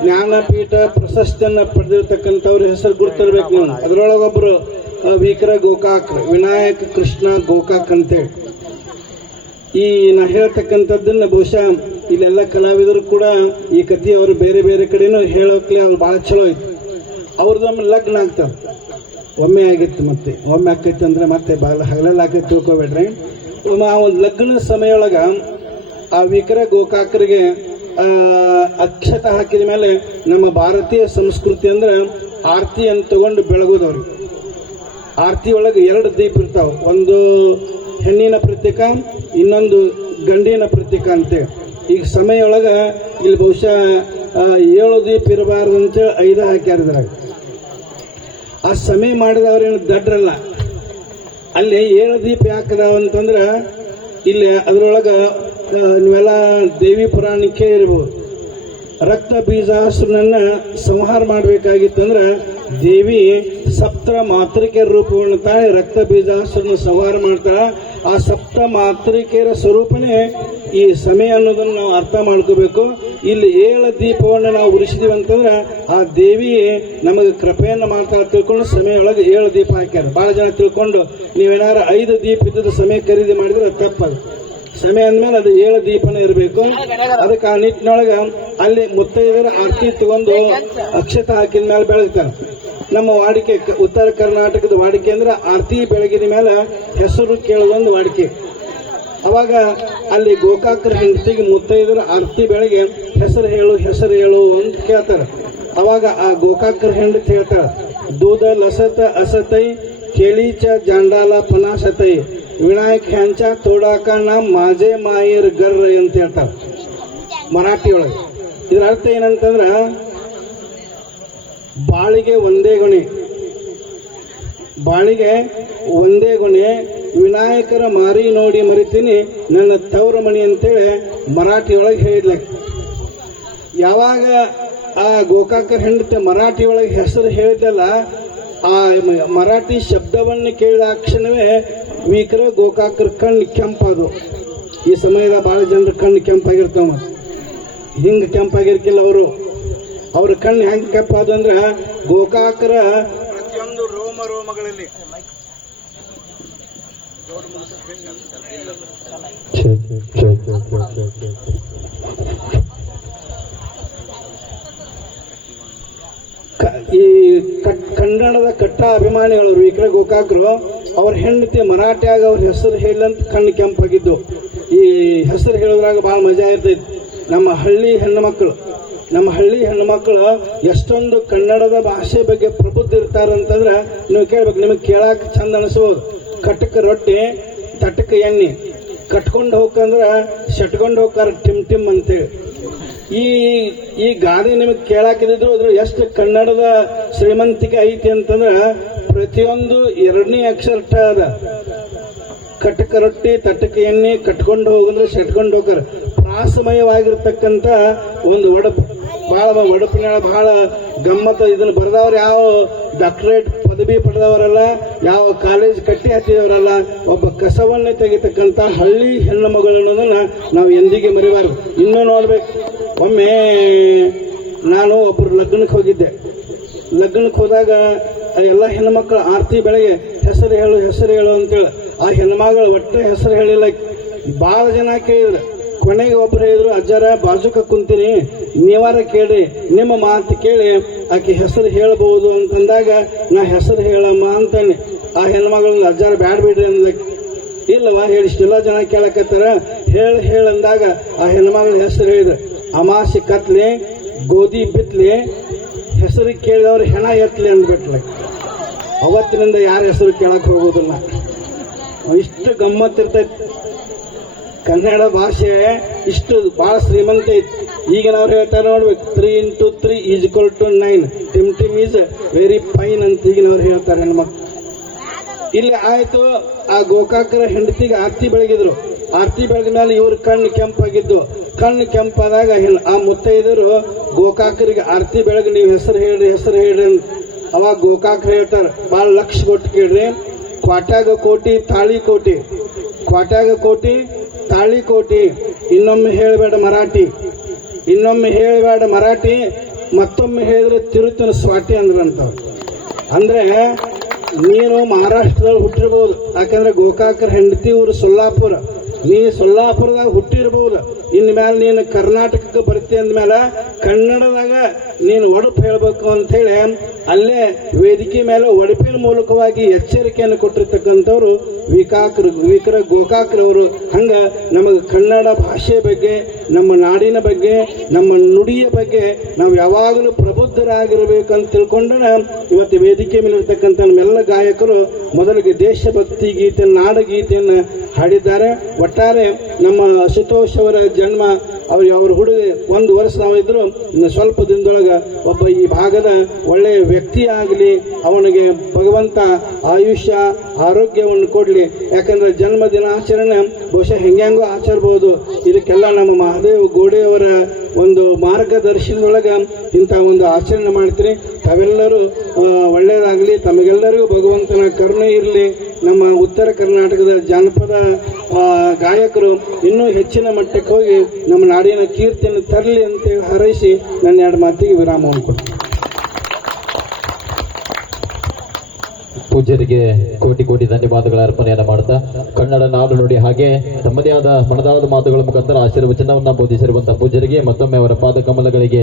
ಜ್ಞಾನಪೀಠ ಪ್ರಶಸ್ತಿಯನ್ನ ಪಡೆದಿರ್ತಕ್ಕಂಥವ್ರ ಹೆಸರು ಗುರ್ತಿರ್ಬೇಕು ನೀವು. ಅದರೊಳಗೊಬ್ರು ವಿಕ್ರ ಗೋಕಾಕ್, ವಿನಾಯಕ್ ಕೃಷ್ಣ ಗೋಕಾಕ್ ಅಂತೇಳಿ. ಈ ನಾ ಹೇಳ್ತಕ್ಕಂಥದ್ದನ್ನ ಬಹುಶಃ ಇಲ್ಲೆಲ್ಲ ಕಲಾವಿದರು ಕೂಡ ಈ ಕಥೆ ಅವರು ಬೇರೆ ಬೇರೆ ಕಡೆನೂ ಹೇಳೋಕ್ಲೆ ಅವ್ರು ಬಹಳ ಚಲೋ ಐತಿ. ಅವ್ರದೊಮ್ಮೆ ಲಗ್ನ ಆಗ್ತಾವ, ಒಮ್ಮೆ ಆಗಿತ್ತು, ಮತ್ತೆ ಒಮ್ಮೆ ಆಕೈತಿ ಅಂದ್ರೆ ಮತ್ತೆ ಹಗಲೆಲ್ಲ ಆಕೈತಿ ತಿಳ್ಕೊಬೇಡ್ರಿ. ಆ ಒಂದು ಲಗ್ನ ಸಮಯ ಒಳಗ ಆ ವಿಕ್ರ ಗೋಕಾಕರಿಗೆ ಅಕ್ಷತ ಹಾಕಿದ ಮೇಲೆ ನಮ್ಮ ಭಾರತೀಯ ಸಂಸ್ಕೃತಿ ಅಂದ್ರೆ ಆರತಿ ಅಂತ ತಗೊಂಡು ಬೆಳಗೋದವ್ರಿಗೆ. ಆರತಿ ಒಳಗೆ 2 ದೀಪ ಇರ್ತಾವ, ಒಂದು ಹೆಣ್ಣಿನ ಪ್ರತೀಕ, ಇನ್ನೊಂದು ಗಂಡಿನ ಪ್ರತೀಕ ಅಂತೇಳಿ. ಈಗ ಸಮಯ ಒಳಗ ಇಲ್ಲಿ ಬಹುಶಃ 7 ದೀಪ ಇರಬಾರ್ದು ಅಂತೇಳಿ 5 ಹಾಕ್ಯಾರಿದ್ರಾಗ. ಆ ಸಮಯ ಮಾಡಿದವ್ರೇನು ದಡ್ರಲ್ಲ. ಅಲ್ಲಿ 7 ದೀಪ ಯಾಕದಾವ ಅಂತಂದ್ರ ಇಲ್ಲಿ ಅದ್ರೊಳಗ ನೀವೆಲ್ಲ ದೇವಿ ಪುರಾಣಕ್ಕೆ ಇರ್ಬೋದು. ರಕ್ತ ಬೀಜಾಸುರನನ್ನ ಸಂಹಾರ ಮಾಡಬೇಕಾಗಿತ್ತಂದ್ರ ದೇವಿ ಸಪ್ತ ಮಾತೃಕೆಯರ ರೂಪವನ್ನು ತಾಳಿ ರಕ್ತ ಬೀಜಾಸುರನ ಸಂಹಾರ ಮಾಡ್ತಾಳ. ಆ ಸಪ್ತ ಮಾತೃಕೆಯರ ಸ್ವರೂಪನೇ ಈ ಸಮಯ ಅನ್ನೋದನ್ನ ನಾವು ಅರ್ಥ ಮಾಡ್ಕೋಬೇಕು. ಇಲ್ಲಿ 7 ದೀಪವನ್ನು ನಾವು ಉರಿಸಿದೀವಿ ಅಂತಂದ್ರೆ ಆ ದೇವಿ ನಮಗೆ ಕೃಪೆಯನ್ನು ಮಾಡ್ತಾಳ ತಿಳ್ಕೊಂಡು ಸಮಯ ಒಳಗೆ 7 ದೀಪ ಹಾಕ್ಯಾರ. ಬಹಳ ಜನ ತಿಳ್ಕೊಂಡು ನೀವೇನಾರು 5 ದೀಪ ಇದ್ದದ್ದು ಸಮಯ ಖರೀದಿ ಮಾಡಿದ್ರೆ ತಪ್ಪದು. ಸಮಯ ಅಂದ್ಮೇಲೆ ಅದು 7 ದೀಪನೇ ಇರಬೇಕು. ಅದಕ್ಕೆ ಆ ನಿಟ್ಟಿನೊಳಗ ಅಲ್ಲಿ ಮುತ್ತೈದರ ಆರತಿ ತಗೊಂಡು ಅಕ್ಷತ ಹಾಕಿದ ಮೇಲೆ ಬೆಳಗ್ತಾನೆ. ನಮ್ಮ ವಾಡಿಕೆ ಉತ್ತರ ಕರ್ನಾಟಕದ ವಾಡಿಕೆ ಅಂದ್ರೆ ಆರತಿ ಬೆಳಗಿದ ಮೇಲೆ ಹೆಸರು ಕೇಳೋದೊಂದು ವಾಡಿಕೆ. ಅವಾಗ ಅಲ್ಲಿ ಗೋಕಾಕರ ಹೆಂಡತಿಗೆ ಮುತ್ತೈದರ ಆರತಿ ಬೆಳಗ್ಗೆ ಹೆಸರು ಹೇಳು ಅಂತ ಕೇಳ್ತಾರೆ. ಅವಾಗ ಆ ಗೋಕಾಕರ ಹೆಂಡತಿ ಹೇಳ್ತಾಳ, दूध लसत असतई केळीच्या जांडाला पणासतई विनायक ह्यांच्या तोडाकांना माझे मायर गर्र ಅಂತ ಹೇಳ್ತಾರೆ ಮರಾಠಿ ಒಳಗೆ. ಇದರ ಅರ್ಥ ಏನಂತಂದ್ರ ಬಾಳಿಗೆ ಒಂದೇ ಗೊನೆ, ಬಾಳಿಗೆ ಒಂದೇ ಗೊನೆ, ವಿನಾಯಕರ ಮಾರಿ ನೋಡಿ ಮರಿತೀನಿ ನನ್ನ ತವರ ಮಣಿ ಅಂತೇಳಿ ಮರಾಠಿ ಒಳಗೆ ಹೇಳಿದ್ಲ. ಯಾವಾಗ ಆ ಗೋಕಾಕರ ಹೆಂಡತಿ ಮರಾಠಿ ಒಳಗೆ ಹೆಸರು ಹೇಳಿದಲ್ಲ, ಆ ಮರಾಠಿ ಶಬ್ದವನ್ನು ಕೇಳಿದ ಕ್ಷಣವೇ ವಿಕ್ರ ಗೋಕಾಕರ ಕಣ್ಣು ಕೆಂಪಾದು. ಈ ಸಮಯದ ಬಹಳ ಜನರ ಕಣ್ಣು ಕೆಂಪಾಗಿರ್ತಾವ. ಹಿಂಗ ಕೆಂಪಾಗಿರ್ಕಿಲ್ಲ ಅವ್ರ ಕಣ್ಣು ಹೆಂಗ್ ಕೆಂಪಾದು ಅಂದ್ರ ಗೋಕಾಕರ ಪ್ರತಿಯೊಂದು ರೋಮಗಳಲ್ಲಿ ಈ ಕನ್ನಡದ ಕಟ್ಟ ಅಭಿಮಾನಿಗಳು ವಿಕ್ರ ಗೋಕಾಕರು ಅವ್ರ ಹೆಂಡತಿ ಮರಾಠಿಯಾಗ ಅವ್ರ ಹೆಸರು ಹೇಳಂತ ಕಣ್ಣು ಕೆಂಪಾಗಿದ್ದು. ಈ ಹೆಸರು ಹೇಳೋದ್ರಾಗ ಬಹಳ ಮಜಾ ಇರ್ತೈತಿ. ನಮ್ಮ ಹಳ್ಳಿ ಹೆಣ್ಣುಮಕ್ಕಳು ಎಷ್ಟೊಂದು ಕನ್ನಡದ ಭಾಷೆ ಬಗ್ಗೆ ಪ್ರಬುದ್ಧ ಇರ್ತಾರಂತಂದ್ರೆ ನೀವು ಕೇಳ್ಬೇಕು. ನಿಮಗೆ ಕೇಳಾಕ ಚಂದ ಅನಿಸ್ಬೋದು. ಕಟಕ ರೊಟ್ಟಿ ತಟಕ ಎಣ್ಣೆ ಕಟ್ಕೊಂಡು ಹೋಗಂದ್ರ ಶಟ್ಕೊಂಡು ಹೋಗ್ತಾರ ಟಿಮ್ ಟಿಮ್ ಅಂತೇಳಿ. ಈ ಗಾದೆ ನಿಮಗೆ ಕೇಳಾಕಿದ್ರು ಅದ್ರ ಎಷ್ಟು ಕನ್ನಡದ ಶ್ರೀಮಂತಿಕೆ ಐತಿ ಅಂತಂದ್ರ ಪ್ರತಿಯೊಂದು 2ನೇ ಅಕ್ಷರ ಟ ಅದ. ಕಟಕ ರೊಟ್ಟಿ ತಟಕ ಎಣ್ಣೆ ಕಟ್ಕೊಂಡು ಹೋಗಂದ್ರೆ ಶಟ್ಕೊಂಡು ಹೋಗಾರ. ಪ್ರಾಸಮಯವಾಗಿರ್ತಕ್ಕಂಥ ಒಂದು ಒಡಪು. ಒಡಪಿನ ಬಹಳ ಗಮ್ಮತ್ತ. ಇದನ್ನು ಬರೆದವ್ರು ಯಾವ ಡಾಕ್ಟರೇಟ್ ಪದವಿ ಪಡೆದವರಲ್ಲ, ಯಾವ ಕಾಲೇಜ್ ಕಟ್ಟಿ ಹತ್ತಿದವರಲ್ಲ, ಒಬ್ಬ ಕಸವನ್ನೇ ತೆಗಿತಕ್ಕಂಥ ಹಳ್ಳಿ ಹೆಣ್ಣು ಮಗಳು ಅನ್ನೋದನ್ನ ನಾವು ಎಂದಿಗೆ ಮರಿಬಾರದು. ಇನ್ನೂ ನೋಡ್ಬೇಕು. ಒಮ್ಮೆ ನಾನು ಒಬ್ಬರು ಲಗ್ನಕ್ಕೆ ಹೋಗಿದ್ದೆ. ಲಗ್ನಕ್ಕೆ ಹೋದಾಗ ಎಲ್ಲ ಹೆಣ್ಮಕ್ಳು ಆರತಿ ಬೆಳಗ್ಗೆ ಹೆಸರು ಹೇಳು ಅಂತೇಳಿ ಆ ಹೆಣ್ಮಗಳು ಒಟ್ಟೆ ಹೆಸರು ಹೇಳಿಲ್ಲ. ಭಾಳ ಜನ ಕೇಳಿದ್ರು. ಕೊನೆಗೆ ಒಬ್ರು ಹೇಳಿದ್ರು, ಅಜ್ಜಾರ ಬಾಜುಕ ಕುಂತೀನಿ, ನೀವಾರ ಕೇಳ್ರಿ, ನಿಮ್ಮ ಮಾತು ಕೇಳಿ ಆಕೆ ಹೆಸರು ಹೇಳಬಹುದು ಅಂತಂದಾಗ ನಾ ಹೆಸರು ಹೇಳಮ್ಮ ಅಂತಾನೆ. ಆ ಹೆಣ್ಮಗಳನ್ನ ಅಜ್ಜಾರ ಬ್ಯಾಡ್ ಬಿಡ್ರಿ ಅಂದ. ಇಲ್ಲವಾ ಹೇಳಿ, ಇಷ್ಟೆಲ್ಲ ಜನ ಕೇಳಕತ್ತಾರ, ಹೇಳಂದಾಗ ಆ ಹೆಣ್ಮಗಳ ಹೆಸರು ಹೇಳಿದ್ರು. ಅಮಾಸಿ ಕತ್ಲಿ ಗೋಧಿ ಬಿತ್ಲಿ ಹೆಸರು ಕೇಳಿದವ್ರು ಹೆಣ ಎತ್ಲಿ ಅಂದ್ಬಿಟ್ಲ. ಅವತ್ತಿನಿಂದ ಯಾರ ಹೆಸರು ಕೇಳಕ್ ಹೋಗೋದಿಲ್ಲ. ಇಷ್ಟು ಗಮ್ಮತ್ತಿರ್ತೈತಿ. ಕನ್ನಡ ಭಾಷೆ ಇಷ್ಟು ಬಹಳ ಶ್ರೀಮಂತ ಐತಿ. ಈಗಿನವ್ರು ಹೇಳ್ತಾರೆ ನೋಡ್ಬೇಕು, 3 × 3 = 9, ಟಿಮ್ ಟಿಮ್ ಈಸ್ ವೆರಿ ಫೈನ್ ಅಂತ ಈಗಿನವ್ರು ಹೇಳ್ತಾರೆ ಹೆಣ್ಮಕ್ಳು. ಇಲ್ಲಿ ಆಯ್ತು. ಆ ಗೋಕಾಕರ ಹೆಂಡತಿಗೆ ಆರತಿ ಬೆಳಗಿದ್ರು. ಆರತಿ ಬೆಳಗಿದ ಮೇಲೆ ಇವ್ರ ಕಣ್ಣು ಕೆಂಪಾಗಿದ್ದು. ಕಣ್ಣು ಕೆಂಪಾದಾಗ ಆ ಮುತ್ತೈದರು ಗೋಕಾಕರಿಗೆ ಆರತಿ ಬೆಳಗ್ಗೆ ನೀವು ಹೆಸರು ಹೇಳ್ರಿ ಅಂತ. ಅವಾಗ ಗೋಕಾಕರು ಹೇಳ್ತಾರೆ, ಭಾಳ ಲಕ್ಷ ಕೊಟ್ಟು ಕೇಳ್ರಿ, ಕ್ವಾಟ್ಯಾಗ ಕೋಟಿ ತಾಳಿ ಕೋಟಿ, ಕ್ವಾಟ್ಯಾಗ ಕೋಟಿ ತಾಳಿ ಕೋಟಿ. ಇನ್ನೊಮ್ಮೆ ಹೇಳಬೇಡ ಮರಾಠಿ. ಇನ್ನೊಮ್ಮೆ ಹೇಳಬೇಡ ಮರಾಠಿ, ಮತ್ತೊಮ್ಮೆ ಹೇಳಿದ್ರೆ ತಿರುತನ ಸ್ವಾಟಿ ಅಂದ್ರಂತವ್ರು. ಅಂದ್ರೆ ನೀನು ಮಹಾರಾಷ್ಟ್ರದಲ್ಲಿ ಹುಟ್ಟಿರ್ಬೋದು, ಯಾಕಂದ್ರೆ ಗೋಕಾಕರ ಹೆಂಡತಿ ಊರು ಸೊಲ್ಲಾಪುರ, ನೀ ಸೊಲ್ಲಾಪುರದಾಗ ಹುಟ್ಟಿರ್ಬಹುದು. ಇನ್ ಮೇಲೆ ನೀನು ಕರ್ನಾಟಕಕ್ಕೆ ಬರ್ತಿ ಅಂದ್ಮೇಲೆ ಕನ್ನಡದಾಗ ನೀನು ಒಡಪು ಹೇಳ್ಬೇಕು ಅಂತ ಹೇಳಿ ಅಲ್ಲೇ ವೇದಿಕೆ ಮೇಲೆ ಒಡಪಿನ ಮೂಲಕವಾಗಿ ಎಚ್ಚರಿಕೆಯನ್ನು ಕೊಟ್ಟಿರ್ತಕ್ಕಂಥವ್ರು ವಿಕ್ರ ಗೋಕಾಕ್ರವರು. ಹಂಗ ನಮಗೆ ಕನ್ನಡ ಭಾಷೆ ಬಗ್ಗೆ, ನಮ್ಮ ನಾಡಿನ ಬಗ್ಗೆ, ನಮ್ಮ ನುಡಿಯ ಬಗ್ಗೆ ನಾವು ಯಾವಾಗಲೂ ಪ್ರಬುದ್ಧರಾಗಿರ್ಬೇಕಂತ ತಿಳ್ಕೊಂಡನ ಇವತ್ತು ವೇದಿಕೆ ಮೇಲೆ ಇರ್ತಕ್ಕಂಥ ನಮ್ಮೆಲ್ಲ ಗಾಯಕರು ಮೊದಲಿಗೆ ದೇಶಭಕ್ತಿ ಗೀತೆ, ನಾಡಗೀತೆಯನ್ನು ಹಾಡಿದ್ದಾರೆ. ಒಟ್ಟಾರೆ ನಮ್ಮ ಅಶುತೋಷ್ ಅವರ ಜನ್ಮ, ಅವ್ರ ಹುಡುಗ 1 ವರ್ಷ ನಾವಿದ್ರು, ಇನ್ನು ಸ್ವಲ್ಪ ದಿನದೊಳಗೆ ಒಬ್ಬ ಈ ಭಾಗದ ಒಳ್ಳೆಯ ವ್ಯಕ್ತಿ ಆಗಲಿ, ಅವನಿಗೆ ಭಗವಂತ ಆಯುಷ್ಯ ಆರೋಗ್ಯವನ್ನು ಕೊಡಲಿ. ಯಾಕಂದ್ರೆ ಜನ್ಮ ದಿನಾಚರಣೆ ಬಹುಶಃ ಹೆಂಗ್ಯಾಂಗೋ ಆಚರಿಸಬಹುದು. ಇದಕ್ಕೆಲ್ಲ ನಮ್ಮ ಮಹಾದೇವ್ ಗೋಡೆಯವರ ಒಂದು ಮಾರ್ಗದರ್ಶನದೊಳಗೆ ಇಂಥ ಒಂದು ಆಚರಣೆ ಮಾಡ್ತೀರಿ. ತಾವೆಲ್ಲರೂ ಒಳ್ಳೆಯದಾಗಲಿ, ತಮಗೆಲ್ಲರಿಗೂ ಭಗವಂತನ ಕರುಣೆ ಇರಲಿ. ನಮ್ಮ ಉತ್ತರ ಕರ್ನಾಟಕದ ಜಾನಪದ ಗಾಯಕರು ಇನ್ನೂ ಹೆಚ್ಚಿನ ಮಟ್ಟಕ್ಕೆ ಹೋಗಿ ನಮ್ಮ ನಾಡಿನ ಕೀರ್ತಿಯನ್ನು ತರಲಿ ಅಂತ ಹಾರೈಸಿ ನನ್ನ 2 ಮಾತಿಗೆ ವಿರಾಮವನ್ನು ಕೊಡ್ತೀನಿ. ಪೂಜ್ಯರಿಗೆ ಕೋಟಿ ಕೋಟಿ ಧನ್ಯವಾದಗಳ ಅರ್ಪಣೆಯನ್ನು ಮಾಡ್ತಾ ಕನ್ನಡ ನಾಡು ನುಡಿ ಹಾಗೆ ತಮ್ಮದೇ ಆದ ಮನದಾಳದ ಮಾತುಗಳ ಮುಖಾಂತರ ಆಶೀರ್ವಚನವನ್ನ ಬೋಧಿಸಿರುವಂತಹ ಪೂಜ್ಯರಿಗೆ ಮತ್ತೊಮ್ಮೆ ಅವರ ಪಾದ ಕಮಲಗಳಿಗೆ